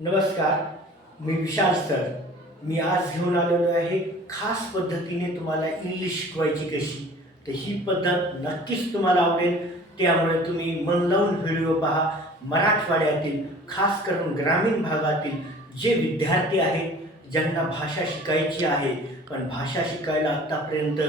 नमस्कार, मी विशाल सर. मी आज घेऊन आलेलो आहे खास पद्धतीने तुम्हाला इंग्लिश शिकवायची कशी. तर ही पद्धत नक्कीच तुम्हाला आवडेल. त्यामुळे तुम्ही मन लावून व्हिडिओ पहा. मराठवाड्यातील खास करून ग्रामीण भागातील जे विद्यार्थी आहेत, ज्यांना भाषा शिकायची आहे, पण भाषा शिकायला आत्तापर्यंत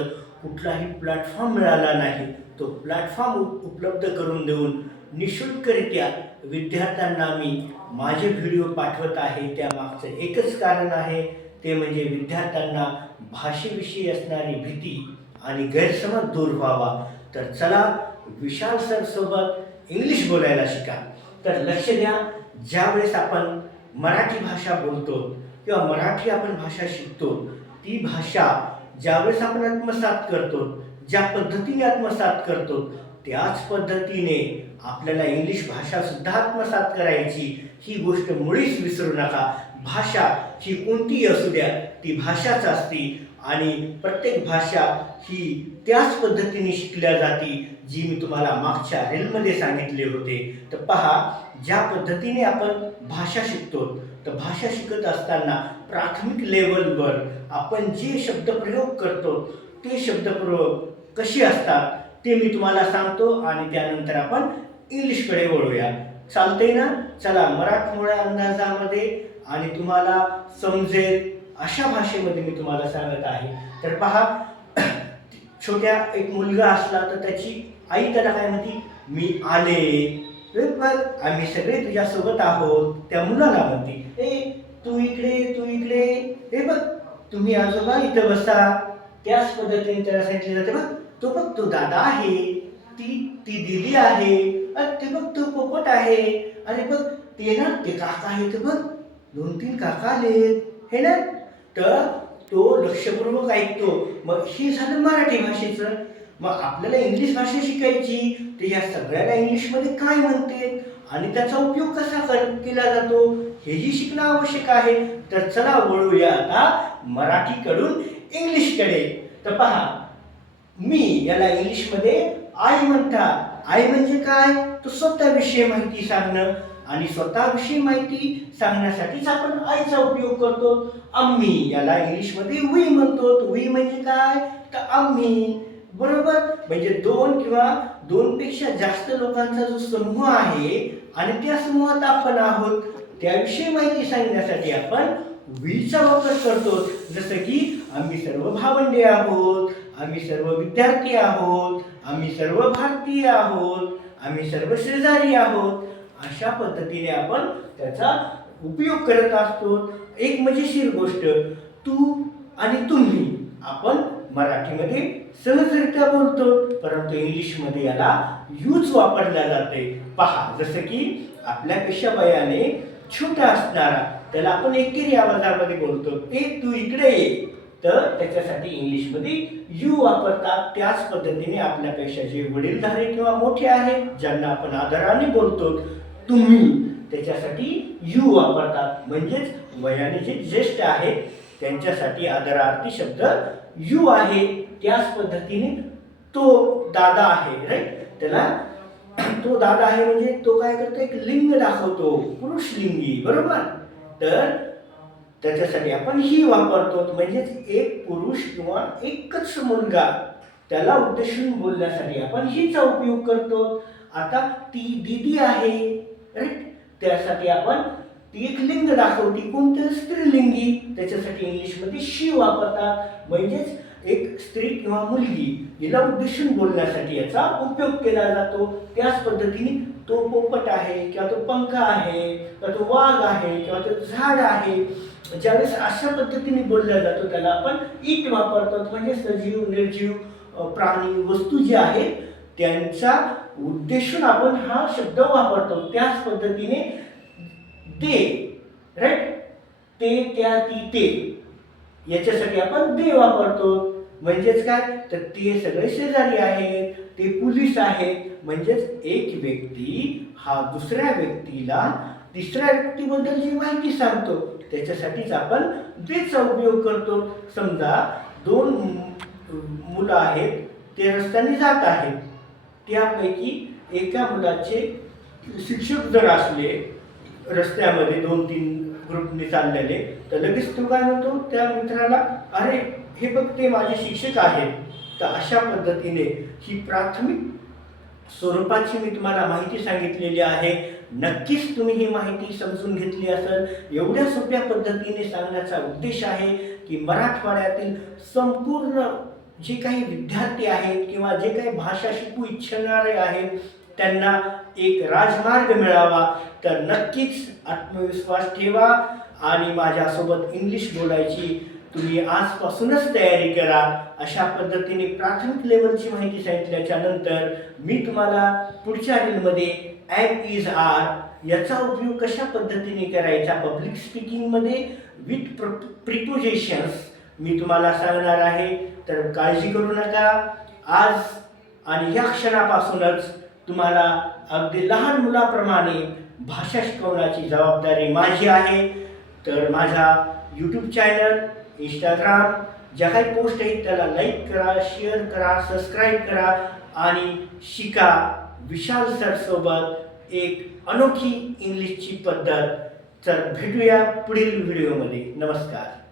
कुठलाही प्लॅटफॉर्म मिळाला नाही, तो प्लॅटफॉर्म उपलब्ध करून देऊन निःशुल्करित्या विद्यार्थ्यांना मी माझे व्हिडिओ पाठवत आहे. त्यामागचं एकच कारण आहे, ते म्हणजे विद्यार्थ्यांना भाषेविषयी असणारी भीती आणि गैरसमज दूर व्हावा. तर चला विशाल सर सोबत इंग्लिश बोलायला शिका. तर लक्ष द्या, ज्यावेळेस आपण मराठी भाषा बोलतो किंवा मराठी आपण भाषा शिकतो, ती भाषा ज्यावेळेस आपण आत्मसात करतो, ज्या पद्धतीने आत्मसात करतो, त्याच पद्धतीने आपल्याला इंग्लिश भाषा सुद्धा आत्मसात करायची. ही गोष्ट मुळीच विसरू नका. भाषा ही कोणतीही असू द्या, ती भाषाच असती आणि प्रत्येक भाषा ही त्याच पद्धतीने शिकल्या जाती, जी मी तुम्हाला मागच्या रीलमध्ये सांगितले होते. तर पहा, ज्या पद्धतीने आपण भाषा शिकतो, तर भाषा शिकत असताना प्राथमिक लेवलवर आपण जे शब्दप्रयोग करतो, ते शब्दप्रयोग कसे असतात ते मी तुम्हाला सांगतो आणि त्यानंतर आपण इंग्लिशकडे वळूया. चालतंय ना? चला, मराठमोळ्या अंदाजामध्ये आणि तुम्हाला समजेल अशा भाषेमध्ये मी तुम्हाला सांगत आहे. तर पहा, छोट्या एक मुलगा असला तर त्याची आई त्याला काय म्हणते, मी आले, बघ आम्ही सगळे तुझ्यासोबत आहोत. त्या मुलाला म्हणते, ए तू इकडे, तू इकडे, हे बघ तुम्ही आजोबा इथं बसा. त्याच पद्धतीने त्याला सांगितले जाते, बघ तो, बघ तो दादा आहे, ती ती दीदी आहे, अरे ते बघ तो पोपट आहे, अरे बघ ते ना ते काका आहेत, बघ 2-3 काका आलेत, हे ना. तर तो लक्षपूर्वक ऐकतो. मग हे झालं मराठी भाषेचं. मग आपल्याला इंग्लिश भाषा शिकायची, तर या सगळ्याला इंग्लिशमध्ये काय म्हणते आणि त्याचा उपयोग कसा केला जातो, हेही शिकणं आवश्यक आहे. तर चला वळूया आता मराठीकडून इंग्लिशकडे. तर पहा, मी याला इंग्लिशमध्ये आई म्हणतात. आई म्हणजे काय, तो स्वतःविषयी माहिती सांगणं आणि स्वतःविषयी माहिती सांगण्यासाठीच आपण आईचा उपयोग करतो. आम्ही याला इंग्लिशमध्ये वी म्हणतो. वी म्हणजे काय, तर आम्ही, बरोबर. म्हणजे 2 किंवा 2 पेक्षा जास्त लोकांचा जो समूह आहे आणि त्या समूहात आपण आहोत, त्याविषयी माहिती सांगण्यासाठी आपण वीचा वापर करतो. जसं की आम्ही सर्व भावंडे आहोत, आम्ही सर्व विद्यार्थी आहोत, आम्ही सर्व भारतीय आहोत, आम्ही सर्व शेजारी आहोत. अशा पद्धतीने आपण त्याचा उपयोग करत असतो. एक मजेशीर गोष्ट, तू आणि तुम्ही आपण मराठीमध्ये सहजरित्या बोलतो, परंतु इंग्लिशमध्ये याला यूच वापरल्या जाते. पहा, जसं की आपल्यापेक्षा वयाने छोटा असणारा, त्याला आपण एकेरी आवाजामध्ये बोलतो, ए तू इकडे ये, तर त्याच्यासाठी इंग्लिशमध्ये यू वापरतात. त्याच पद्धतीने आपल्यापेक्षा जे वडीलधारे किंवा मोठे आहेत, ज्यांना आपण आदराने बोलतो, तुम्ही, त्याच्यासाठी यू वापरतात. म्हणजेच वयाने जे ज्येष्ठ आहेत त्यांच्यासाठी आदरार्थी शब्द यू आहे. त्याच पद्धतीने तो दादा आहे, राईट, त्याला तो दादा आहे म्हणजे तो काय करतो, एक लिंग दाखवतो, पुरुषलिंगी, बरोबर. तर त्याच्यासाठी आपण ही वापरतो. म्हणजेच एक पुरुष किंवा एकच मुलगा, त्याला उद्देशून बोलण्यासाठी आपण हीचा उपयोग करतो. आता ती दीदी आहे, राईट, त्यासाठी आपण ती एक लिंग दाखवते, कोणतं, स्त्रीलिंगी, त्याच्यासाठी इंग्लिशमध्ये शी वापरतात. म्हणजेच एक स्त्री किंवा मुलगी हिला उद्देशून बोलण्यासाठी याचा उपयोग केला जातो. त्याच पद्धतीने तो पोपट आहे किंवा तो पंखा आहे किंवा तो वाघ आहे किंवा तो झाड आहे, ज्यावेळेस अशा पद्धतीने बोलला जातो त्याला आपण इट वापरतो. म्हणजे सजीव, निर्जीव प्राणी, वस्तू जे आहेत त्यांचा उद्देशून आपण हा शब्द वापरतो. त्याच पद्धतीने दे, राईट, ते, त्या, ती, ते, याच्यासाठी आपण दे वापरतो. म्हणजेच काय, तर ते सगळे शेजारी आहेत, ते पोलीस आहेत. म्हणजेच एक व्यक्ती हा दुसऱ्या व्यक्तीला तिसऱ्या व्यक्तीबद्दलची माहिती सांगतो, त्याच्यासाठीच आपण देचा उपयोग करतो. समजा 2 मुलं आहेत, ते रस्त्याने जात आहेत, त्यापैकी एका मुलाचे शिक्षक जर असले रस्त्यामध्ये 2-3 ग्रुपने चाललेले, तर लगेच तो काय म्हणतो त्या मित्राला, अरे हे बघ ते माझे शिक्षक आहेत. तर अशा पद्धतीने ही प्राथमिक स्वरूपाची मी तुम्हाला माहिती सांगितलेली आहे. नक्कीच तुम्ही ही माहिती समजून घेतली असेल. एवढ्या सोप्या पद्धतीने सांगण्याचा उद्देश आहे की मराठवाड्यातील संपूर्ण जे काही विद्यार्थी आहेत किंवा जे काही भाषा शिकू इच्छिणारे आहेत त्यांना एक राजमार्ग मिळावा. तर नक्कीच आत्मविश्वास ठेवा आणि माझ्यासोबत इंग्लिश बोलायची तुम्ही आजपासूनच तयारी करा. अशा पद्धतीने प्राथमिक लेवलची माहिती सांगितल्याच्या नंतर मी तुम्हाला पुढच्या रीलमध्ये ॲम इज आर याचा उपयोग कशा पद्धतीने करायचा पब्लिक स्पीकिंगमध्ये विथ प्रिपोजिशन्स मी तुम्हाला सांगणार आहे. तर काळजी करू नका. आज आणि या क्षणापासूनच तुम्हाला अगदी लहान मुलाप्रमाणे भाषा शिकवण्याची जबाबदारी माझी आहे. तर माझा यूट्यूब चॅनल, इंस्टाग्राम ज्या काही पोस्ट आहेत त्याला लाईक करा, शेअर करा, सबस्क्राईब करा आणि शिका विशाल सर सोबत एक अनोखी इंग्लिशची पद्धत. तर भेटूया पुढील व्हिडिओमध्ये. नमस्कार.